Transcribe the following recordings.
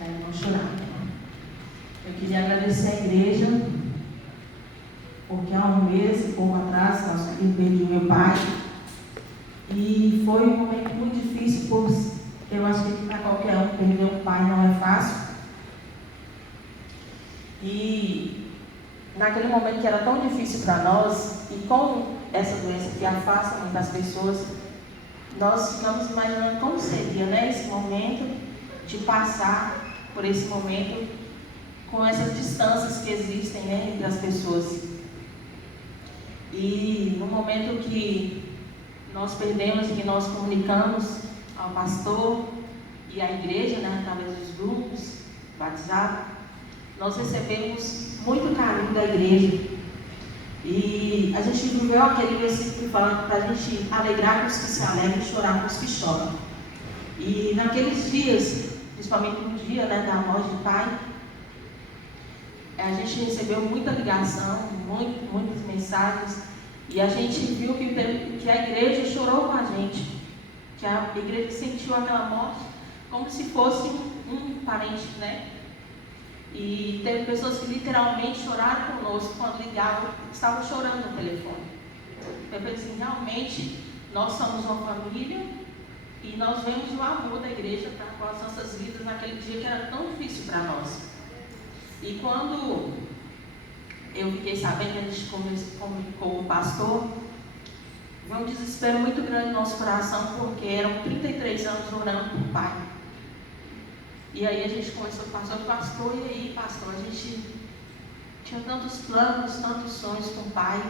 para não chorar. Eu queria agradecer à igreja, porque há um mês e pouco atrás eu perdi meu pai. E foi um momento muito difícil, eu acho que para qualquer um perder um pai não é fácil. E naquele momento que era tão difícil para nós, e com essa doença que afasta muitas pessoas, nós ficamos imaginando como seria, né, esse momento de passar por esse momento com essas distâncias que existem, né, entre as pessoas. E no momento que nós perdemos e que nós comunicamos ao pastor e à igreja, né, através dos grupos, WhatsApp, nós recebemos muito carinho da igreja. E a gente viveu aquele versículo que fala para a gente alegrar com os que se alegram e chorar com os que choram. E naqueles dias, principalmente no dia, né, da morte do pai, a gente recebeu muita ligação, muitas mensagens, e a gente viu que a igreja chorou com a gente, que a igreja sentiu aquela morte como se fosse um parente, né? E teve pessoas que literalmente choraram conosco quando ligavam, estavam chorando no telefone. Eu falei assim, realmente nós somos uma família e nós vemos o amor da igreja com as nossas vidas naquele dia que era tão difícil para nós. E quando eu fiquei sabendo, a gente comunicou com o pastor, veio um desespero muito grande no nosso coração, porque eram 33 anos orando por pai. E aí a gente começou com o pastor, e aí, pastor, a gente tinha tantos planos, tantos sonhos com o pai,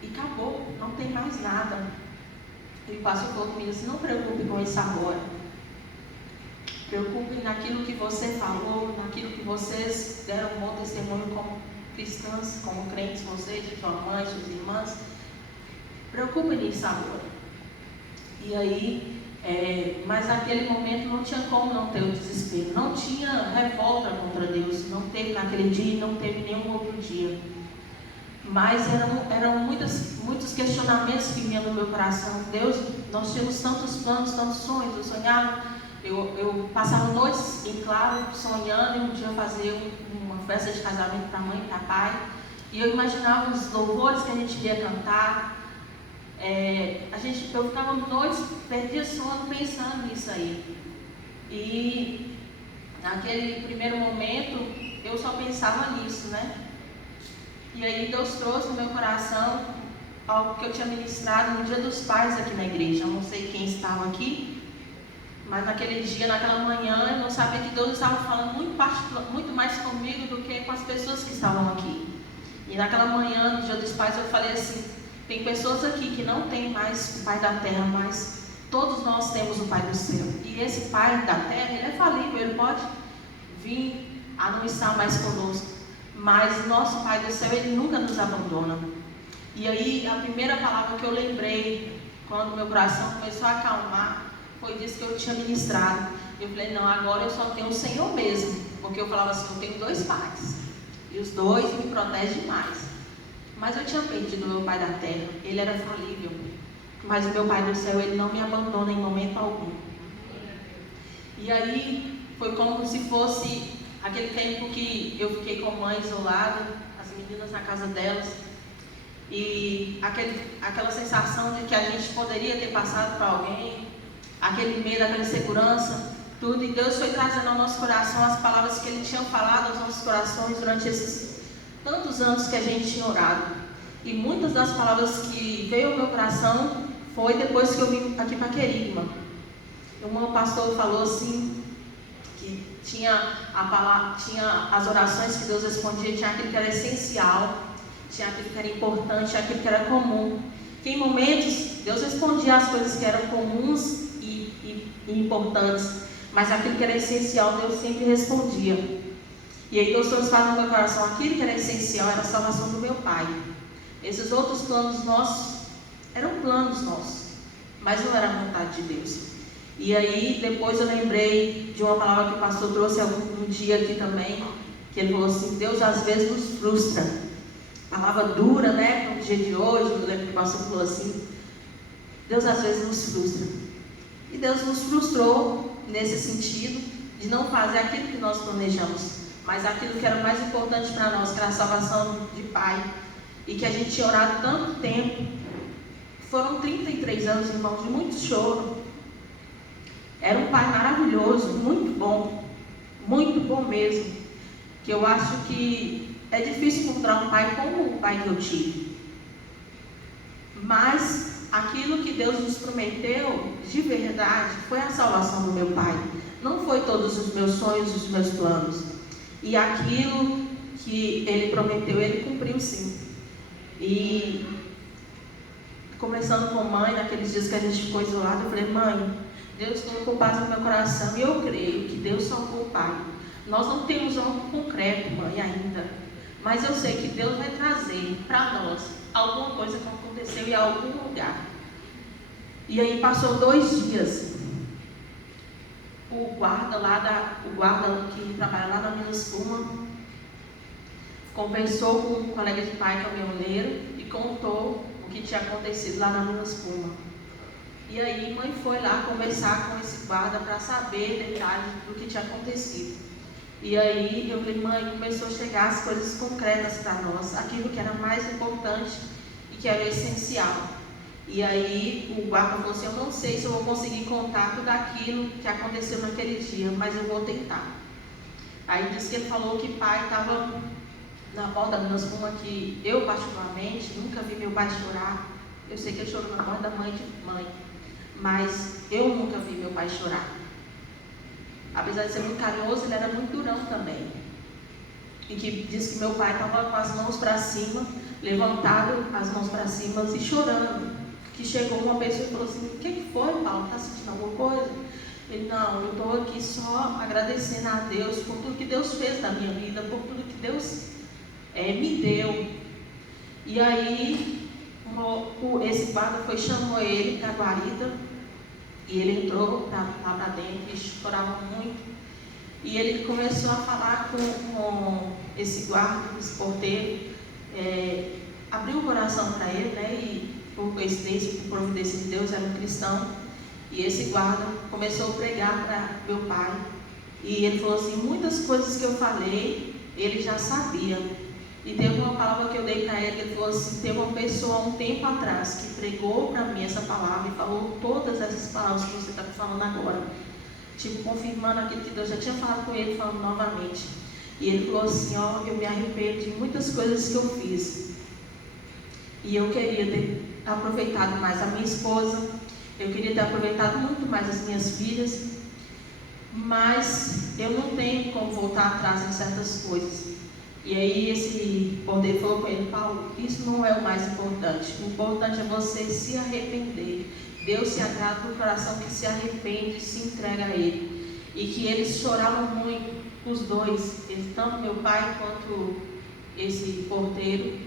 e acabou, não tem mais nada. E o pastor falou comigo assim, não preocupe com isso agora. Preocupe naquilo que você falou, naquilo que vocês deram um bom testemunho como cristãs, como crentes, vocês, sua mãe, suas irmãs. Preocupe nisso agora. E aí, mas naquele momento não tinha como não ter o desespero, não tinha revolta contra Deus, não teve naquele dia e não teve nenhum outro dia. Mas eram muitos questionamentos que vinham no meu coração. Deus, nós tínhamos tantos planos, tantos sonhos. Eu sonhava, eu passava noites em claro, sonhando em um dia fazer uma festa de casamento para a mãe e para o pai. E eu imaginava os louvores que a gente ia cantar. Eu ficava noites, perdia sono pensando nisso aí. E naquele primeiro momento eu só pensava nisso, né? E aí Deus trouxe no meu coração algo que eu tinha ministrado no Dia dos Pais aqui na igreja. Eu não sei quem estava aqui, mas naquele dia, naquela manhã, eu não sabia que Deus estava falando muito mais comigo do que com as pessoas que estavam aqui. E naquela manhã, no Dia dos Pais, eu falei assim, tem pessoas aqui que não tem mais o Pai da Terra, mas todos nós temos o Pai do Céu. E esse Pai da Terra, ele é falível, ele pode vir a não estar mais conosco. Mas nosso Pai do Céu, ele nunca nos abandona. E aí, a primeira palavra que eu lembrei, quando meu coração começou a acalmar, foi disso que eu tinha ministrado. Eu falei, não, agora eu só tenho o Senhor mesmo. Porque eu falava assim, eu tenho 2 pais. E os 2 me protegem demais. Mas eu tinha perdido o meu Pai da Terra, ele era falível. Mas o meu Pai do Céu, ele não me abandona em momento algum. E aí, foi como se fosse aquele tempo que eu fiquei com a mãe isolada, as meninas na casa delas. E aquela sensação de que a gente poderia ter passado para alguém, aquele medo, aquela insegurança, tudo. E Deus foi trazendo ao nosso coração as palavras que Ele tinha falado aos nossos corações durante esses tantos anos que a gente tinha orado. E muitas das palavras que veio ao meu coração foi depois que eu vim aqui para Querigma. Um pastor falou assim, que tinha as orações que Deus respondia, tinha aquilo que era essencial, tinha aquilo que era importante, tinha aquilo que era comum. Que em momentos Deus respondia as coisas que eram comuns e importantes, mas aquilo que era essencial Deus sempre respondia. E aí Deus transformou no meu coração aquilo que era essencial, era a salvação do meu pai. Esses outros planos nossos eram planos nossos, mas não era a vontade de Deus. E aí depois eu lembrei de uma palavra que o pastor trouxe um dia aqui também, que ele falou assim, Deus às vezes nos frustra. Palavra dura, né? No dia de hoje, eu lembro que o pastor falou assim, Deus às vezes nos frustra. E Deus nos frustrou nesse sentido, de não fazer aquilo que nós planejamos, mas aquilo que era mais importante para nós, que era a salvação de pai, e que a gente tinha orado tanto tempo. Foram 33 anos, irmãos, de muito choro. Era um pai maravilhoso, muito bom mesmo, que eu acho que é difícil encontrar um pai como o pai que eu tive. Mas aquilo que Deus nos prometeu, de verdade, foi a salvação do meu pai. Não foi todos os meus sonhos, os meus planos. E aquilo que Ele prometeu, Ele cumpriu sim. E começando com mãe, naqueles dias que a gente ficou isolado, eu falei: mãe, Deus colocou paz no meu coração e eu creio que Deus salvou o pai. Nós não temos algo concreto, mãe, ainda, mas eu sei que Deus vai trazer para nós alguma coisa que aconteceu em algum lugar. E aí passou 2 dias. O guarda que trabalha lá na Minas Puma conversou com um colega de pai, caminhoneiro, e contou o que tinha acontecido lá na Minas Puma. E aí mãe foi lá conversar com esse guarda para saber detalhes do que tinha acontecido. E aí eu falei: mãe, começou a chegar as coisas concretas para nós, aquilo que era mais importante e que era essencial. E aí o guarda falou assim: eu não sei se eu vou conseguir contar tudo aquilo que aconteceu naquele dia, mas eu vou tentar. Aí disse que ele falou que pai estava na porta da Minas Puma, que eu particularmente nunca vi meu pai chorar. Eu sei que ele chorou na porta da mãe, mas eu nunca vi meu pai chorar. Apesar de ser muito carinhoso, ele era muito durão também. E que disse que meu pai estava com as mãos para cima, levantado as mãos para cima e chorando. Que chegou uma pessoa e falou assim: o que foi, Paulo? Está sentindo alguma coisa? Ele: não, eu estou aqui só agradecendo a Deus por tudo que Deus fez na minha vida, por tudo que Deus me deu. E aí esse guarda chamou ele para a guarida, e ele entrou lá para dentro e chorava muito. E ele começou a falar com esse guarda, esse porteiro, abriu o coração para ele, né? E por coincidência, por providência de Deus, era um cristão. E esse guarda começou a pregar para meu pai. E ele falou assim: muitas coisas que eu falei, ele já sabia. E teve uma palavra que eu dei para ele, ele falou assim: teve uma pessoa um tempo atrás que pregou para mim essa palavra e falou todas essas palavras que você está falando agora, tipo, confirmando aquilo que Deus já tinha falado com ele, falando novamente. E ele falou assim: ó, eu me arrependo de muitas coisas que eu fiz, e eu queria ter aproveitado mais a minha esposa, eu queria ter aproveitado muito mais as minhas filhas, mas eu não tenho como voltar atrás em certas coisas. E aí esse porteiro falou com ele: Paulo, isso não é o mais importante. O importante é você se arrepender. Deus se agrada do coração que se arrepende e se entrega a Ele. E que eles choravam muito, os dois, tanto meu pai quanto esse porteiro,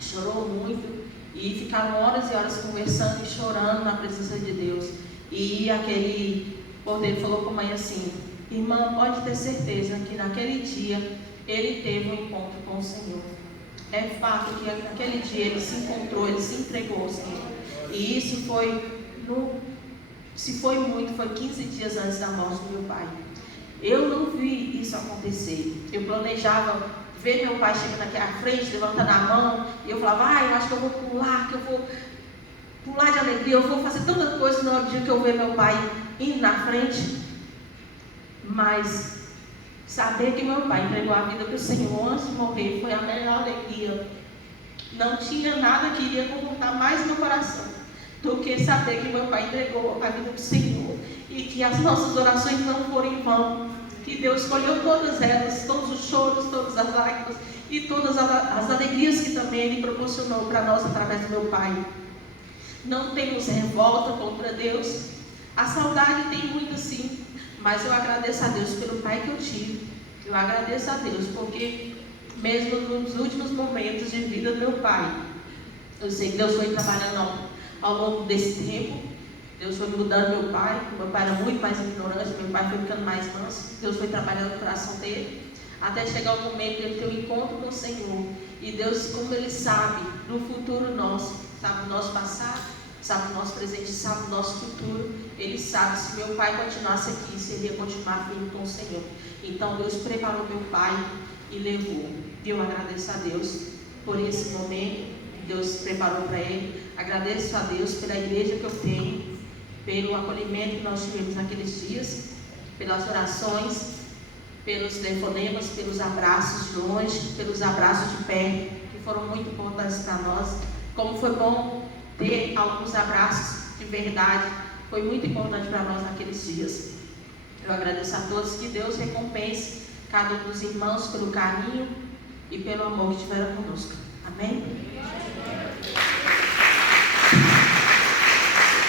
chorou muito. E ficaram horas e horas conversando e chorando na presença de Deus. E aquele porteiro falou com a mãe assim: irmã, pode ter certeza que naquele dia ele teve um encontro com o Senhor. É fato que naquele dia ele se encontrou, ele se entregou ao Senhor. E isso se foi muito, foi 15 dias antes da morte do meu pai. Eu não vi isso acontecer. Eu planejava ver meu pai chegando aqui à frente, levantando a mão, e eu falava: eu acho que eu vou pular, que eu vou pular de alegria, eu vou fazer tanta coisa no dia que eu ver meu pai indo na frente. Mas saber que meu pai entregou a vida para o Senhor antes de morrer foi a melhor alegria. Não tinha nada que iria confortar mais meu coração do que saber que meu pai entregou a vida para o Senhor e que as nossas orações não foram em vão, que Deus escolheu todas elas, todos os choros, todas as lágrimas e todas as alegrias que também Ele proporcionou para nós através do meu pai. Não temos revolta contra Deus, a saudade tem muita sim, mas eu agradeço a Deus pelo pai que eu tive. Eu agradeço a Deus porque mesmo nos últimos momentos de vida do meu pai, eu sei que Deus foi trabalhando ao longo desse tempo. Deus foi mudando meu pai era muito mais ignorante, meu pai foi ficando mais manso. Deus foi trabalhando no coração dele, até chegar o momento de ele ter um encontro com o Senhor. E Deus, como Ele sabe do futuro nosso, sabe do nosso passado, sabe do nosso presente, sabe do nosso futuro, ele sabe, se meu pai continuasse aqui, se ele ia continuar firme com o Senhor. Então Deus preparou meu pai e levou. Eu agradeço a Deus por esse momento que Deus preparou para ele. Agradeço a Deus pela igreja que eu tenho, pelo acolhimento que nós tivemos naqueles dias, pelas orações, pelos telefonemas, pelos abraços de longe, pelos abraços de perto, que foram muito importantes para nós. Como foi bom ter alguns abraços de verdade, foi muito importante para nós naqueles dias. Eu agradeço a todos, que Deus recompense cada um dos irmãos pelo carinho e pelo amor que tiveram conosco. Amém?